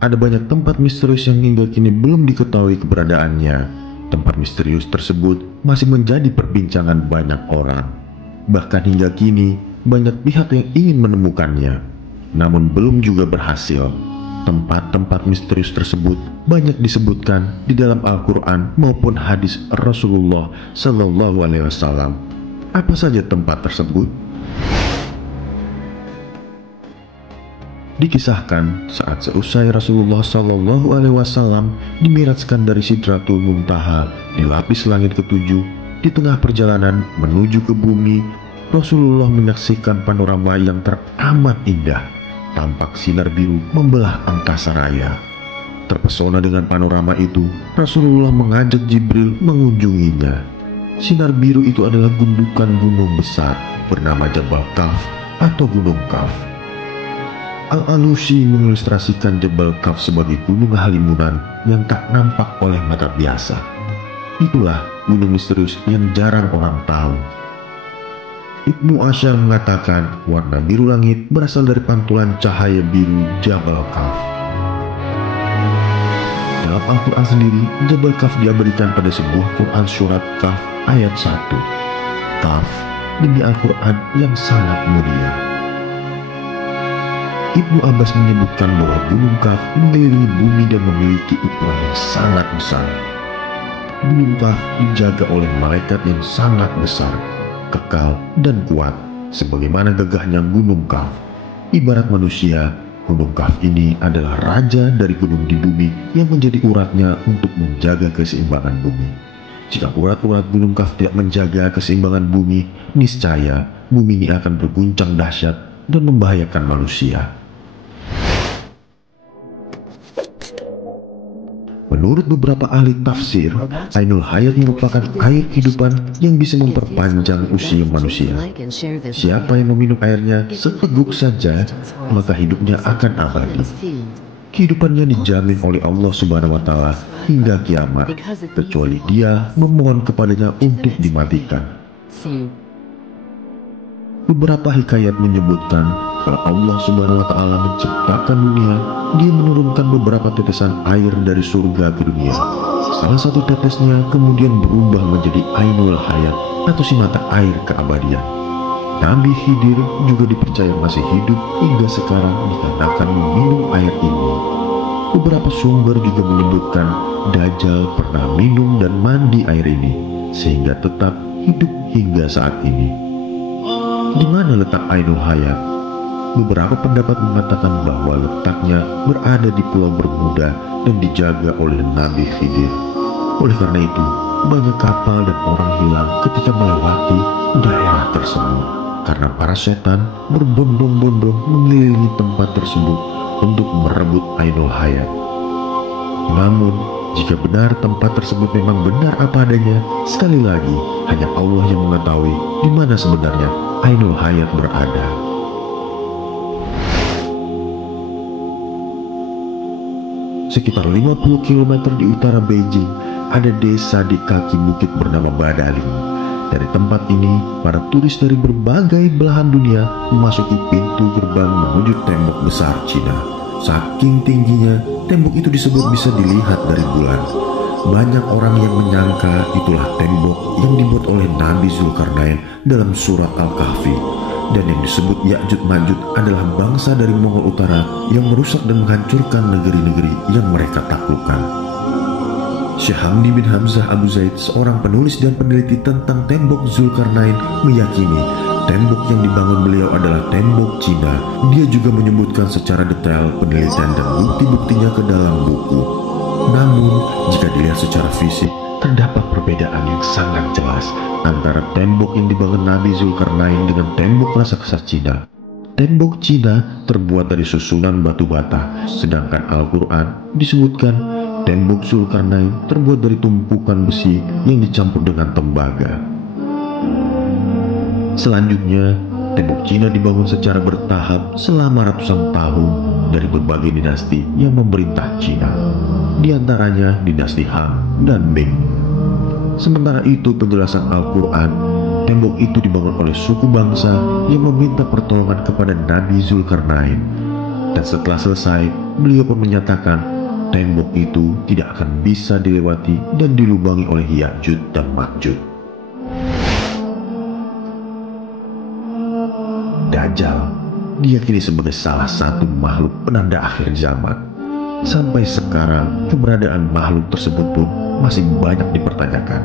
ada banyak tempat misterius yang hingga kini belum diketahui keberadaannya. Tempat misterius tersebut masih menjadi perbincangan banyak orang. Bahkan hingga kini, banyak pihak yang ingin menemukannya, namun belum juga berhasil. Tempat-tempat misterius tersebut banyak disebutkan di dalam Al-Quran maupun hadis Rasulullah Sallallahu Alaihi Wasallam. Apa saja tempat tersebut? Dikisahkan saat seusai Rasulullah Sallallahu Alaihi Wasallam dimi'rajkan dari Sidratul Muntaha di lapis langit ketujuh, di tengah perjalanan menuju ke bumi, Rasulullah menyaksikan panorama yang teramat indah. Tampak sinar biru membelah angkasa raya. Terpesona dengan panorama itu, Rasulullah mengajak Jibril mengunjunginya. Sinar biru itu adalah gundukan gunung besar bernama Jabal Kaf atau Gunung Kaf. Al-Alusi mengilustrasikan Jabal Kaf sebagai gunung halimunan yang tak nampak oleh mata biasa. Itulah gunung misterius yang jarang orang tahu. Ibnu Asyar mengatakan warna biru langit berasal dari pantulan cahaya biru Jabal Kaf. Dalam Al-Quran sendiri, Jabal Kaf diabadikan pada sebuah Quran surat Kaf ayat 1. Kaf demi Al-Quran yang sangat mulia. Ibnu Abbas menyebutkan bahwa Gunung Kaf mengelilingi bumi dan memiliki ukuran yang sangat besar. Gunung Kaf dijaga oleh malaikat yang sangat besar, kekal dan kuat, sebagaimana gagahnya Gunung Kaf. Ibarat manusia, Gunung Kaf ini adalah raja dari gunung di bumi yang menjadi uratnya untuk menjaga keseimbangan bumi. Jika urat-urat Gunung Kaf tidak menjaga keseimbangan bumi, niscaya bumi ini akan berguncang dahsyat dan membahayakan manusia. Menurut beberapa ahli tafsir, Ainul Hayat merupakan air kehidupan yang bisa memperpanjang usia manusia. Siapa yang meminum airnya seteguk saja, maka hidupnya akan abadi. Kehidupannya dijamin oleh Allah Subhanahu wa Ta'ala hingga kiamat, kecuali dia memohon kepadanya untuk dimatikan. Beberapa hikayat menyebutkan kalau Allah Subhanahu wa Ta'ala menciptakan dunia, dia menurunkan beberapa tetesan air dari surga ke dunia. Salah satu tetesnya kemudian berubah menjadi Ainul Hayat atau si mata air keabadian. Nabi Khidir juga dipercaya masih hidup hingga sekarang dikarenakan meminum air ini. Beberapa sumber juga menyebutkan Dajjal pernah minum dan mandi air ini, sehingga tetap hidup hingga saat ini. Di mana letak Ainul Hayat? Beberapa pendapat mengatakan bahwa letaknya berada di Pulau Bermuda dan dijaga oleh Nabi Khidir. Oleh karena itu, banyak kapal dan orang hilang ketika melewati daerah tersebut, karena para setan berbondong-bondong mengelilingi tempat tersebut untuk merebut Ainul Hayat. Namun, jika benar tempat tersebut memang benar apa adanya, sekali lagi hanya Allah yang mengetahui di mana sebenarnya Ainul Hayat berada. Sekitar 50 km di utara Beijing, ada desa di kaki bukit bernama Badaling. Dari tempat ini, para turis dari berbagai belahan dunia memasuki pintu gerbang menuju tembok besar Cina. Saking tingginya, tembok itu disebut bisa dilihat dari bulan. Banyak orang yang menyangka itulah tembok yang dibuat oleh Nabi Zulkarnain dalam surat Al-Kahfi. Dan yang disebut Ya'juj Ma'juj adalah bangsa dari Mongol Utara yang merusak dan menghancurkan negeri-negeri yang mereka taklukkan. Syekh Hamdi bin Hamzah Abu Zaid, seorang penulis dan peneliti tentang tembok Zulkarnain, meyakini tembok yang dibangun beliau adalah tembok Cina. Dia juga menyebutkan secara detail penelitian dan bukti-buktinya ke dalam buku. Namun, jika dilihat secara fisik, terdapat perbedaan yang sangat jelas antara tembok yang dibangun Nabi Zulkarnain dengan tembok raksasa Cina. Tembok Cina terbuat dari susunan batu bata, sedangkan Al-Quran disebutkan tembok Zulkarnain terbuat dari tumpukan besi yang dicampur dengan tembaga. Selanjutnya, tembok Cina dibangun secara bertahap selama ratusan tahun dari berbagai dinasti yang memerintah Cina, di antaranya dinasti Han dan Ming. Sementara itu, penjelasan Al-Quran, tembok itu dibangun oleh suku bangsa yang meminta pertolongan kepada Nabi Zulkarnain. Dan setelah selesai, beliau pun menyatakan tembok itu tidak akan bisa dilewati dan dilubangi oleh Ya'juj dan Ma'juj. Dajjal diyakini sebagai salah satu makhluk penanda akhir zaman. Sampai sekarang keberadaan makhluk tersebut pun masih banyak dipertanyakan.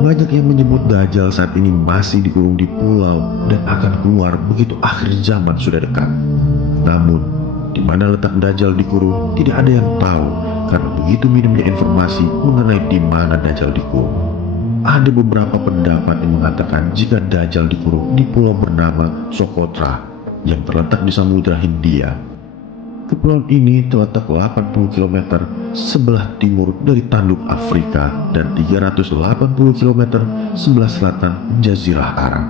Banyak yang menyebut Dajjal saat ini masih dikurung di pulau dan akan keluar begitu akhir zaman sudah dekat. Namun, di mana letak Dajjal dikurung tidak ada yang tahu karena begitu minimnya informasi mengenai di mana Dajjal dikurung. Ada beberapa pendapat yang mengatakan jika Dajjal dikurung di pulau bernama Socotra yang terletak di Samudra Hindia. Kepulauan ini terletak 80 km sebelah timur dari tanduk Afrika dan 380 km sebelah selatan Jazirah Arab.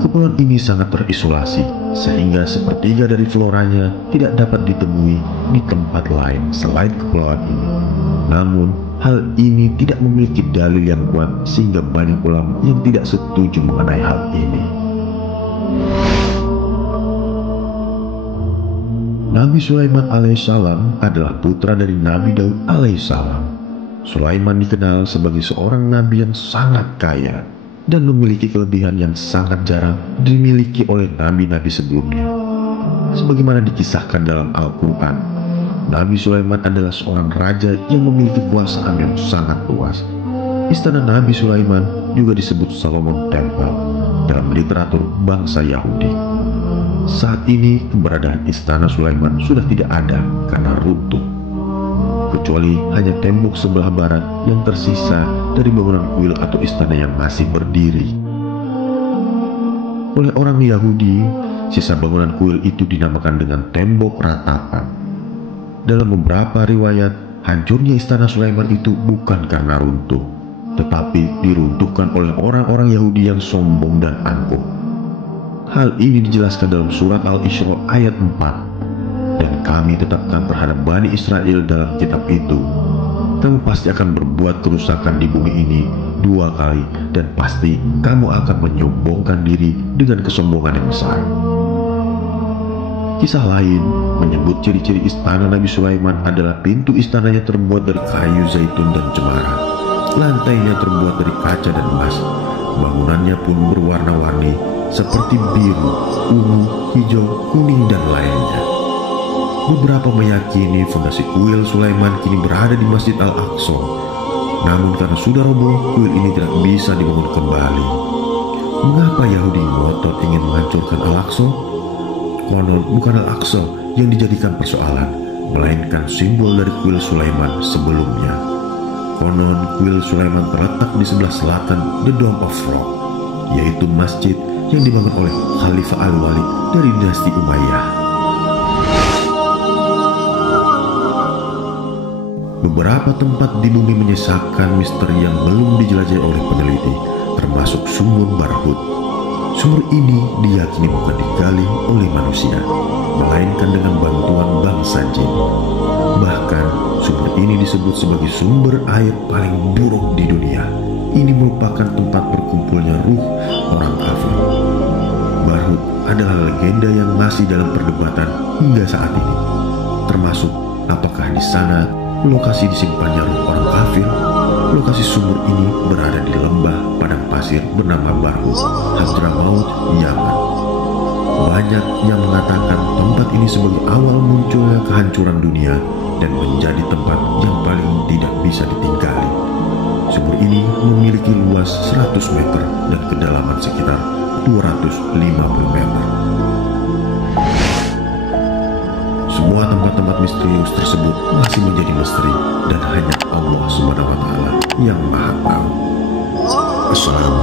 Kepulauan ini sangat terisolasi sehingga sepertiga dari floranya tidak dapat ditemui di tempat lain selain kepulauan ini. Namun, hal ini tidak memiliki dalil yang kuat sehingga banyak ulama yang tidak setuju mengenai hal ini. Nabi Sulaiman alaihissalam adalah putra dari Nabi Daud alaihissalam. Sulaiman dikenal sebagai seorang nabi yang sangat kaya dan memiliki kelebihan yang sangat jarang dimiliki oleh nabi-nabi sebelumnya. Sebagaimana dikisahkan dalam Al-Quran, Nabi Sulaiman adalah seorang raja yang memiliki kekuasaan yang sangat luas. Istana Nabi Sulaiman juga disebut Solomon Temple dalam literatur bangsa Yahudi. Saat ini keberadaan istana Sulaiman sudah tidak ada karena runtuh, kecuali hanya tembok sebelah barat yang tersisa dari bangunan kuil atau istana yang masih berdiri. Oleh orang Yahudi, sisa bangunan kuil itu dinamakan dengan tembok ratapan. Dalam beberapa riwayat, hancurnya istana Sulaiman itu bukan karena runtuh, tetapi diruntuhkan oleh orang-orang Yahudi yang sombong dan angkuh. Hal ini dijelaskan dalam surat Al-Isra ayat 4. Dan kami tetapkan terhadap Bani Israel dalam kitab itu, kamu pasti akan berbuat kerusakan di bumi ini 2 kali, dan pasti kamu akan menyombongkan diri dengan kesombongan yang besar. Kisah lain menyebut ciri-ciri istana Nabi Sulaiman adalah pintu istananya terbuat dari kayu zaitun dan cemara. Lantainya terbuat dari kaca dan emas. Bangunannya pun berwarna-warni seperti biru, ungu, hijau, kuning, dan lainnya. Beberapa meyakini fondasi kuil Sulaiman kini berada di Masjid Al-Aqsa. Namun karena sudah roboh, kuil ini tidak bisa dibangun kembali. Mengapa Yahudi ngotot ingin menghancurkan Al-Aqsa? Konon bukan Al-Aqsa yang dijadikan persoalan, melainkan simbol dari kuil Sulaiman sebelumnya. Konon kuil Sulaiman terletak di sebelah selatan The Dome of Rock, yaitu masjid yang dibangun oleh Khalifah Al-Walid dari dinasti Umayyah. Beberapa tempat di bumi menyisakan misteri yang belum dijelajahi oleh peneliti, termasuk sumur Barhut. Sumur ini diyakini bukan digali oleh manusia, melainkan dengan bantuan bangsa jin. Bahkan, sumur ini disebut sebagai sumber air paling buruk di dunia. Ini merupakan tempat berkumpulnya ruh orang kafir. Barhut adalah legenda yang masih dalam perdebatan hingga saat ini, termasuk apakah di sana lokasi disimpannya ruh orang kafir. Lokasi sumur ini berada di lembah padang pasir bernama Barhut, Hadramaut, Yaman. Banyak yang mengatakan tempat ini sebagai awal munculnya kehancuran dunia dan menjadi tempat yang paling tidak bisa ditinggali. Sumur ini memiliki luas 100 meter dan kedalaman sekitar 250 meter. Semua tempat-tempat misterius tersebut masih menjadi misteri dan hanya Allah SWT yang Maha Tahu. Assalamualaikum